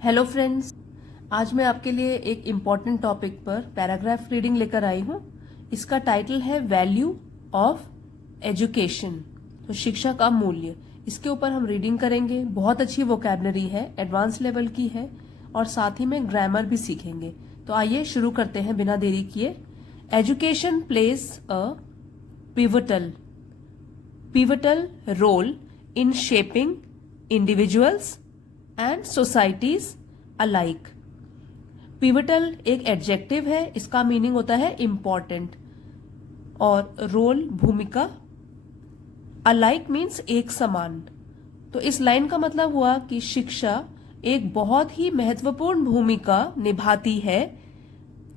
Hello friends, आज मैं आपके लिए एक इम्पॉर्टेंट टॉपिक पर पैराग्राफ रीडिंग लेकर आई हूँ। इसका टाइटल है वैल्यू ऑफ एजुकेशन, तो शिक्षा का मूल्य। इसके ऊपर हम रीडिंग करेंगे। बहुत अच्छी वोकैबलरी है, एडवांस लेवल की है और साथ ही में ग्रामर भी सीखेंगे। तो आइए शुरू करते हैं बिना देरी किए। Education plays a pivotal role in shaping individuals and societies alike। Pivotal एक एडजेक्टिव है, इसका मीनिंग होता है इम्पॉर्टेंट, और रोल भूमिका, अलाइक मीन्स एक समान। तो इस लाइन का मतलब हुआ कि शिक्षा एक बहुत ही महत्वपूर्ण भूमिका निभाती है।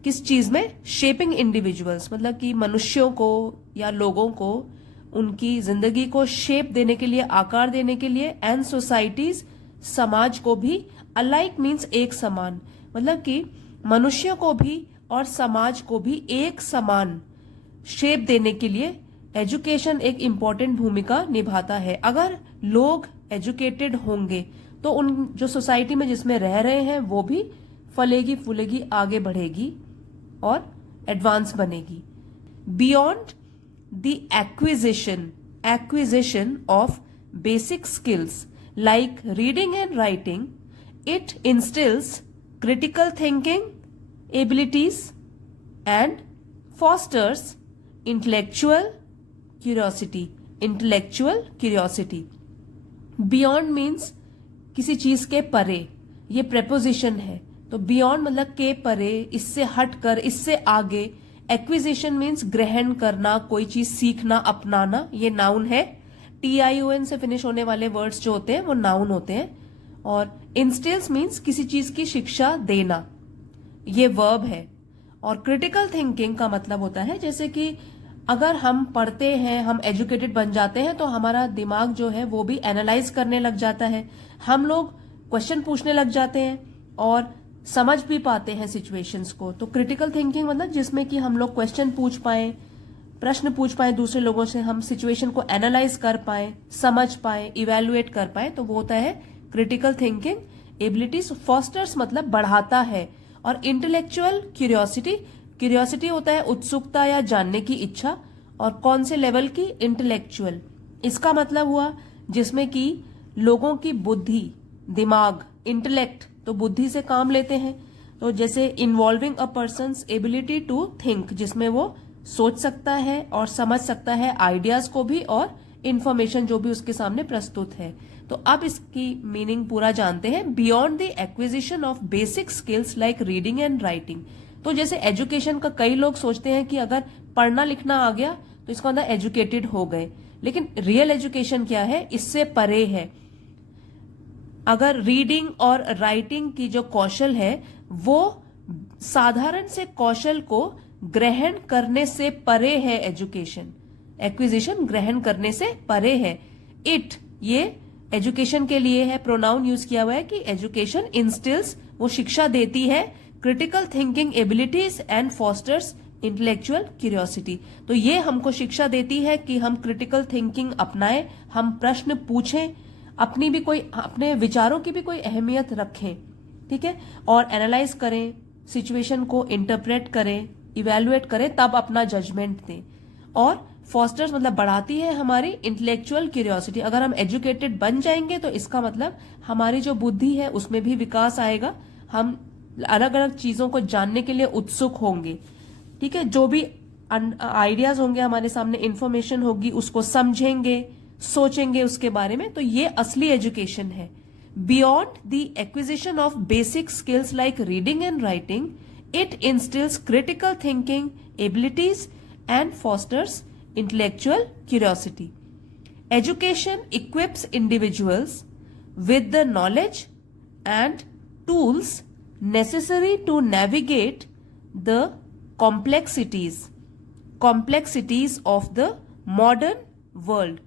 किस चीज में? शेपिंग इंडिविजुअल्स, मतलब कि मनुष्यों को या लोगों को उनकी जिंदगी को शेप देने के लिए, आकार देने के लिए, एंड सोसाइटीज, समाज को भी। अलाइक मीन्स एक समान, मतलब कि मनुष्य को भी और समाज को भी एक समान शेप देने के लिए एजुकेशन एक इम्पॉर्टेंट भूमिका निभाता है। अगर लोग एजुकेटेड होंगे तो उन जो सोसाइटी में जिसमें रह रहे हैं वो भी फलेगी फूलेगी, आगे बढ़ेगी और एडवांस बनेगी। Beyond the acquisition of basic skills like reading and writing, it instills critical thinking abilities and fosters intellectual curiosity। beyond means किसी चीज के परे, ये preposition है। तो beyond मतलब के परे, इससे हटकर, इससे आगे। एक्विजिशन मीन्स ग्रहण करना, कोई चीज सीखना, अपनाना, ये नाउन है। TION से फिनिश होने वाले वर्ड्स जो होते हैं वो नाउन होते हैं। और इंस्टिल्स मीन्स किसी चीज की शिक्षा देना, ये वर्ब है। और क्रिटिकल थिंकिंग का मतलब होता है जैसे कि अगर हम पढ़ते हैं, हम एजुकेटेड बन जाते हैं तो हमारा दिमाग जो है वो भी एनालाइज करने लग जाता है। हम लोग क्वेश्चन पूछने लग जाते हैं और समझ भी पाते हैं सिचुएशंस को। तो क्रिटिकल थिंकिंग मतलब जिसमें कि हम लोग क्वेश्चन पूछ पाए, प्रश्न पूछ पाए दूसरे लोगों से, हम सिचुएशन को एनालाइज कर पाए, समझ पाए, इवेल्युएट कर पाए, तो वो होता है क्रिटिकल थिंकिंग एबिलिटीज। फॉस्टर्स मतलब बढ़ाता है। और इंटेलेक्चुअल क्यूरियोसिटी होता है उत्सुकता या जानने की इच्छा। और कौन से लेवल की? इंटेलेक्चुअल। इसका मतलब हुआ जिसमें कि लोगों की बुद्धि, दिमाग, इंटेलेक्ट, तो बुद्धि से काम लेते हैं। तो जैसे involving a person's ability to think, जिसमें वो सोच सकता है और समझ सकता है आइडियाज को भी और इंफॉर्मेशन जो भी उसके सामने प्रस्तुत है। तो अब इसकी मीनिंग पूरा जानते हैं। Beyond the acquisition of basic skills like reading and writing. तो जैसे एजुकेशन का कई लोग सोचते हैं कि अगर पढ़ना लिखना आ गया तो इसका मतलब एजुकेटेड हो गए, लेकिन रियल एजुकेशन क्या है? इससे परे है। अगर रीडिंग और राइटिंग की जो कौशल है वो साधारण से कौशल को ग्रहण करने से परे है। एजुकेशन, एक्विजिशन ग्रहण करने से परे है। इट, ये एजुकेशन के लिए है, प्रोनाउन यूज किया हुआ है कि एजुकेशन इंस्टिल्स, वो शिक्षा देती है, critical thinking abilities and fosters intellectual curiosity. तो ये हमको शिक्षा देती है कि हम क्रिटिकल थिंकिंग अपनाएं, हम प्रश्न पूछें, अपनी भी कोई, अपने विचारों की भी कोई अहमियत रखें, ठीक है, और एनालाइज करें, सिचुएशन को इंटरप्रेट करें, इवेल्युएट करें, तब अपना जजमेंट दें। और फॉस्टर्स मतलब बढ़ाती है हमारी इंटेलेक्चुअल क्यूरियोसिटी। अगर हम एजुकेटेड बन जाएंगे तो इसका मतलब हमारी जो बुद्धि है उसमें भी विकास आएगा, हम अलग अलग चीजों को जानने के लिए उत्सुक होंगे, ठीक है। जो भी आइडियाज होंगे हमारे सामने, इंफॉर्मेशन होगी, उसको समझेंगे, सोचेंगे उसके बारे में। तो ये असली एजुकेशन है। Beyond the acquisition of basic skills like reading and writing, it instils critical thinking abilities and fosters intellectual curiosity. Education equips individuals with the knowledge and tools necessary to navigate the complexities of the modern world।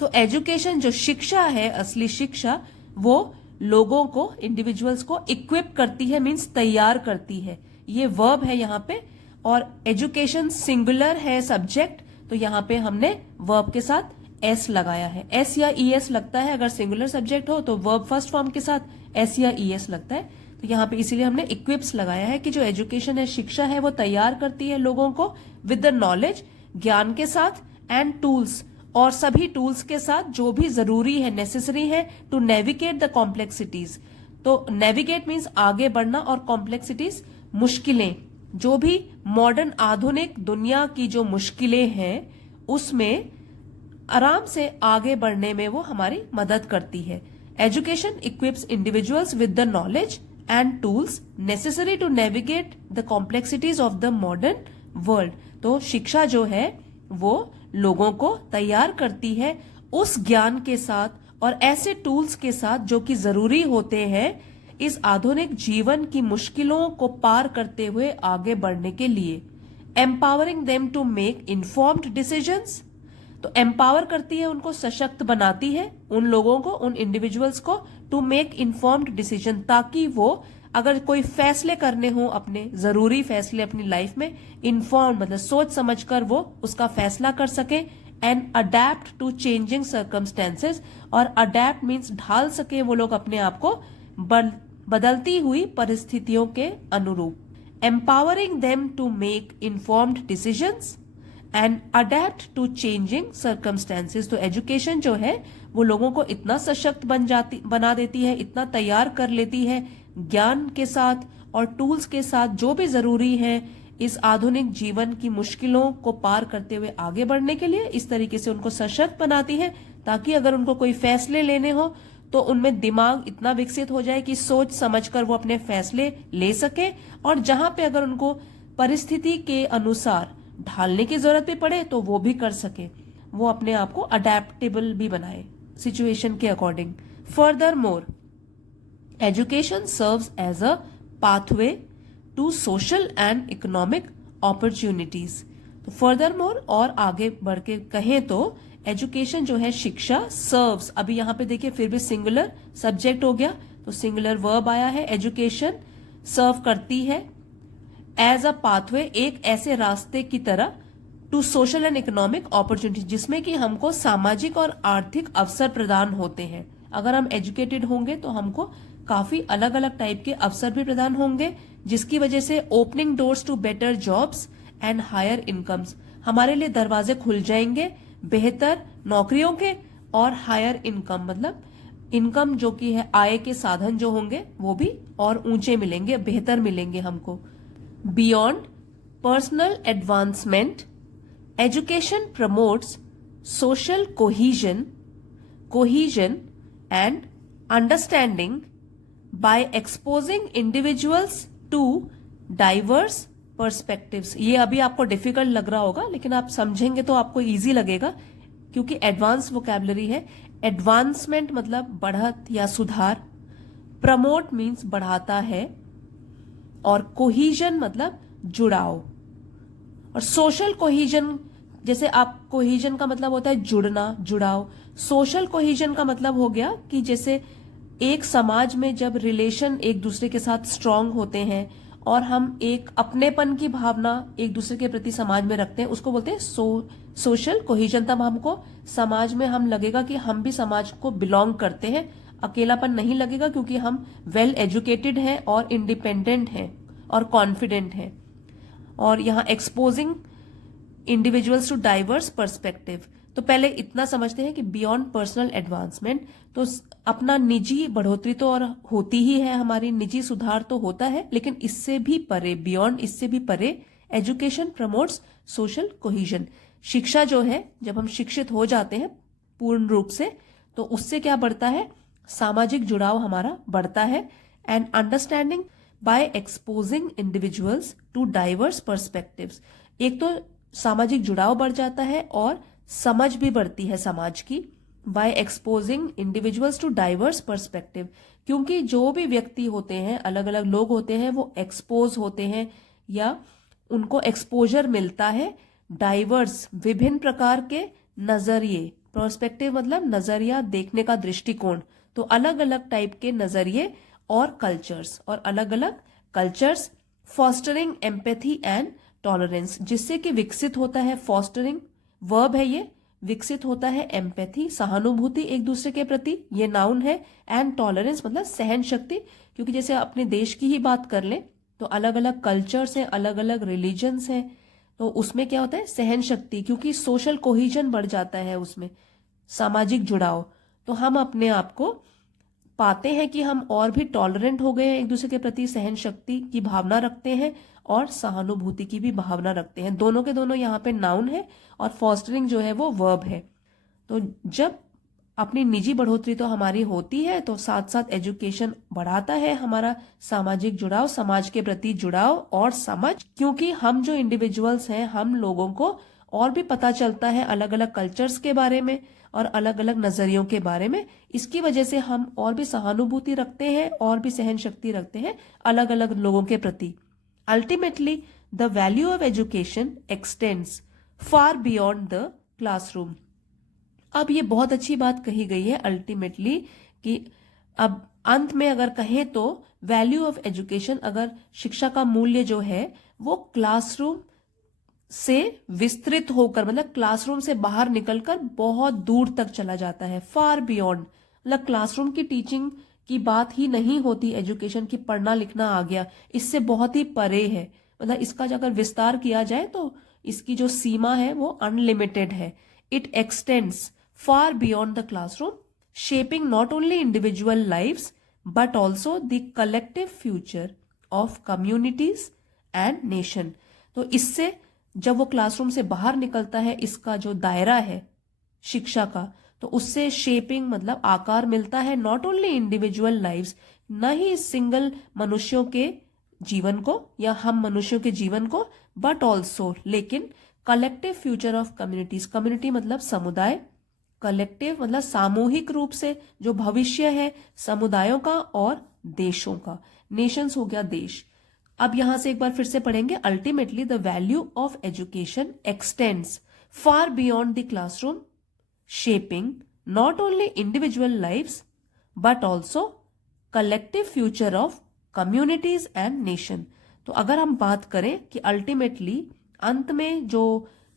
तो education जो शिक्षा है, असली शिक्षा, वो लोगों को, individuals को इक्विप करती है, मीन्स तैयार करती है। ये वर्ब है यहाँ पे। और एजुकेशन सिंगुलर है सब्जेक्ट, तो यहाँ पे हमने वर्ब के साथ एस लगाया है। एस या ई एस लगता है अगर सिंगुलर सब्जेक्ट हो तो वर्ब फर्स्ट फॉर्म के साथ, एस या ईएस लगता है, तो यहाँ पे इसीलिए हमने इक्विप्स लगाया है कि जो एजुकेशन है, शिक्षा है, वो तैयार करती है लोगों को विद द नॉलेज, ज्ञान के साथ, एंड टूल्स, और सभी टूल्स के साथ जो भी जरूरी है, नेसेसरी है टू नेविगेट द कॉम्प्लेक्सिटीज। तो नेविगेट मीन्स आगे बढ़ना, और कॉम्प्लेक्सिटीज मुश्किलें, जो भी मॉडर्न आधुनिक दुनिया की जो मुश्किलें हैं उसमें आराम से आगे बढ़ने में वो हमारी मदद करती है। Education equips individuals with the knowledge and tools necessary to navigate the complexities of the modern world. तो शिक्षा जो है वो लोगों को तैयार करती है उस ज्ञान के साथ और ऐसे टूल्स के साथ जो कि जरूरी होते हैं इस आधुनिक जीवन की मुश्किलों को पार करते हुए आगे बढ़ने के लिए। Empowering them to make informed decisions, तो एम्पावर करती है, उनको सशक्त बनाती है, उन लोगों को, उन इंडिविजुअल्स को, टू मेक इन्फॉर्म्ड डिसीजन, ताकि वो अगर कोई फैसले करने हो, अपने जरूरी फैसले अपनी लाइफ में, इन्फॉर्म मतलब सोच समझकर वो उसका फैसला कर सके, and adapt to changing circumstances, और अडेप्ट मीन्स ढाल सके वो लोग अपने आप को बदलती हुई परिस्थितियों के अनुरूप। Empowering them to make informed decisions and adapt to changing circumstances. तो एजुकेशन जो है वो लोगों को इतना सशक्त बना देती है, इतना तैयार कर लेती है ज्ञान के साथ और टूल्स के साथ जो भी जरूरी है इस आधुनिक जीवन की मुश्किलों को पार करते हुए आगे बढ़ने के लिए। इस तरीके से उनको सशक्त बनाती है ताकि अगर उनको कोई फैसले लेने हो तो उनमें दिमाग इतना विकसित हो जाए कि सोच समझकर वो अपने फैसले ले सके, और जहां पे अगर उनको परिस्थिति के अनुसार ढालने की जरूरत भी पड़े तो वो भी कर सके, वो अपने आप को अडेप्टेबल भी बनाए सिचुएशन के according. Furthermore education serves as a pathway to social and economic opportunities. तो फर्दर मोर और आगे बढ़ के कहें तो एजुकेशन जो है, शिक्षा, सर्व्स, अभी यहां पे देखिए फिर भी सिंगुलर सब्जेक्ट हो गया तो सिंगुलर वर्ब आया है, एजुकेशन सर्व करती है एज अ पाथवे, एक ऐसे रास्ते की तरह, to social and economic opportunity, जिसमें कि हमको सामाजिक और आर्थिक अवसर प्रदान होते हैं। अगर हम एजुकेटेड होंगे तो हमको काफी अलग अलग टाइप के अवसर भी प्रदान होंगे, जिसकी वजह से opening doors to better jobs and higher incomes, हमारे लिए दरवाजे खुल जाएंगे बेहतर नौकरियों के और हायर इनकम, मतलब इनकम जो कि है आय के साधन जो होंगे वो भी और ऊंचे मिलेंगे, बेहतर मिलेंगे हमको। Beyond personal advancement, education promotes social cohesion and understanding by exposing individuals to diverse perspectives. ये अभी आपको डिफिकल्ट लग रहा होगा लेकिन आप समझेंगे तो आपको इजी लगेगा क्योंकि एडवांस वोकैबुलरी है। एडवांसमेंट मतलब बढ़त या सुधार, प्रमोट मीन्स बढ़ाता है, और कोहीजन मतलब जुड़ाव, और सोशल कोहीजन, जैसे आप कोहीजन का मतलब होता है जुड़ना, जुड़ाव, सोशल कोहीजन का मतलब हो गया कि जैसे एक समाज में जब रिलेशन एक दूसरे के साथ स्ट्रांग होते हैं और हम एक अपनेपन की भावना एक दूसरे के प्रति समाज में रखते हैं, उसको बोलते हैं सोशल कोहीजन। तब हमको समाज में हम लगेगा कि हम भी समाज को बिलोंग करते हैं, अकेलापन नहीं लगेगा क्योंकि हम वेल एजुकेटेड हैं और इंडिपेंडेंट हैं और कॉन्फिडेंट हैं। और यहाँ exposing individuals to diverse perspective, तो पहले इतना समझते हैं कि बियॉन्ड पर्सनल एडवांसमेंट, तो अपना निजी बढ़ोतरी तो और होती ही है, हमारी निजी सुधार तो होता है, लेकिन इससे भी परे, बियॉन्ड इससे भी परे, एजुकेशन प्रमोट्स सोशल कोहीजन। शिक्षा जो है, जब हम शिक्षित हो जाते हैं पूर्ण रूप से तो उससे क्या बढ़ता है, सामाजिक जुड़ाव हमारा बढ़ता है, and understanding by exposing individuals to diverse perspectives. एक तो सामाजिक जुड़ाव बढ़ जाता है और समझ भी बढ़ती है समाज की, by exposing individuals to diverse perspective, क्योंकि जो भी व्यक्ति होते हैं, अलग अलग लोग होते हैं, वो एक्सपोज होते हैं या उनको एक्सपोजर मिलता है डाइवर्स, विभिन्न प्रकार के नजरिए, पर्सपेक्टिव मतलब नजरिया, देखने का दृष्टिकोण, तो अलग अलग टाइप के नजरिए और कल्चर्स, और अलग अलग cultures, fostering empathy and tolerance, जिससे कि विकसित होता है, फॉस्टरिंग वर्ब है ये, विकसित होता है एम्पैथी, सहानुभूति एक दूसरे के प्रति, ये नाउन है। एंड टॉलरेंस मतलब सहन शक्ति, क्योंकि जैसे अपने देश की ही बात कर लें तो अलग अलग कल्चर्स हैं, अलग अलग रिलीजन्स हैं, तो उसमें क्या होता है सहन शक्ति, क्योंकि सोशल कोहिजन बढ़ जाता है उसमें, सामाजिक जुड़ाव। तो हम अपने आप को पाते हैं कि हम और भी टॉलरेंट हो गए हैं एक दूसरे के प्रति, सहन शक्ति की भावना रखते हैं और सहानुभूति की भी भावना रखते हैं। दोनों के दोनों यहाँ पे नाउन है और फॉस्टरिंग जो है वो वर्ब है। तो जब अपनी निजी बढ़ोतरी तो हमारी होती है, तो साथ साथ एजुकेशन बढ़ाता है हमारा सामाजिक जुड़ाव, समाज के प्रति जुड़ाव और समझ, क्योंकि हम जो इंडिविजुअल्स हैं, हम लोगों को और भी पता चलता है अलग अलग कल्चर्स के बारे में और अलग अलग नजरियों के बारे में। इसकी वजह से हम और भी सहानुभूति रखते हैं और भी सहन शक्ति रखते हैं अलग अलग लोगों के प्रति। Ultimately the value of education x tends far beyond the classroom. अब ये बहुत अच्छी बात कही गई है अल्टीमेटली, कि अब अंत में अगर कहें तो वैल्यू ऑफ एजुकेशन, अगर शिक्षा का मूल्य जो है वो क्लासरूम से विस्तृत होकर, मतलब क्लासरूम से बाहर निकलकर बहुत दूर तक चला जाता है। फार बियॉन्ड मतलब क्लासरूम की टीचिंग की बात ही नहीं होती, एजुकेशन की पढ़ना लिखना आ गया, इससे बहुत ही परे है। मतलब इसका अगर विस्तार किया जाए तो इसकी जो सीमा है वो अनलिमिटेड है। It extends far beyond the classroom, shaping not only individual lives but also the collective future of communities and nation। तो इससे जब वो क्लासरूम से बाहर निकलता है, इसका जो दायरा है शिक्षा का, तो उससे शेपिंग मतलब आकार मिलता है नॉट ओनली इंडिविजुअल लाइव्स, न ही सिंगल मनुष्यों के जीवन को या हम मनुष्यों के जीवन को, बट ऑल्सो लेकिन collective future of communities. Community मतलब समुदाय, कलेक्टिव मतलब सामूहिक रूप से जो भविष्य है समुदायों का और देशों का। नेशंस हो गया देश। अब यहां से एक बार फिर से पढ़ेंगे। Ultimately the value of education x tends far beyond the classroom, shaping not only individual lives but also collective future of communities and nation. तो अगर हम बात करें कि अल्टीमेटली अंत में जो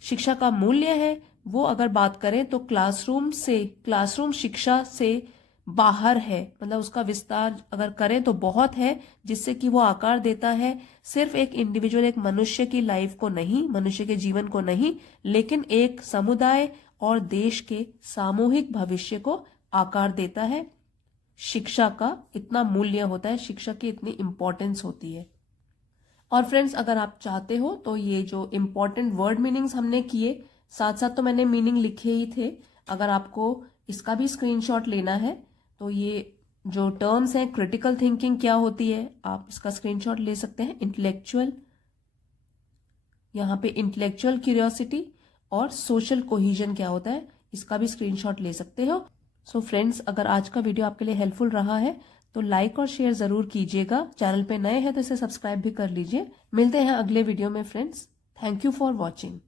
शिक्षा का मूल्य है वो अगर बात करें तो क्लासरूम शिक्षा से बाहर है, मतलब उसका विस्तार अगर करें तो बहुत है, जिससे कि वो आकार देता है सिर्फ एक इंडिविजुअल, एक मनुष्य की लाइफ को नहीं, मनुष्य के जीवन को नहीं, लेकिन एक समुदाय और देश के सामूहिक भविष्य को आकार देता है। शिक्षा का इतना मूल्य होता है, शिक्षा की इतनी इंपॉर्टेंस होती है। और फ्रेंड्स, अगर आप चाहते हो तो ये जो इंपॉर्टेंट वर्ड मीनिंग्स हमने किए, साथ साथ तो मैंने मीनिंग लिखे ही थे, अगर आपको इसका भी स्क्रीनशॉट लेना है तो ये जो टर्म्स हैं, क्रिटिकल थिंकिंग क्या होती है, आप इसका स्क्रीनशॉट ले सकते हैं। इंटेलेक्चुअल, यहाँ पे इंटेलेक्चुअल क्यूरियोसिटी और सोशल कोहिजन क्या होता है, इसका भी स्क्रीनशॉट ले सकते हो। सो फ्रेंड्स, अगर आज का वीडियो आपके लिए हेल्पफुल रहा है तो लाइक और शेयर जरूर कीजिएगा। चैनल पे नए हैं तो इसे सब्सक्राइब भी कर लीजिए। मिलते हैं अगले वीडियो में friends. Thank you for watching.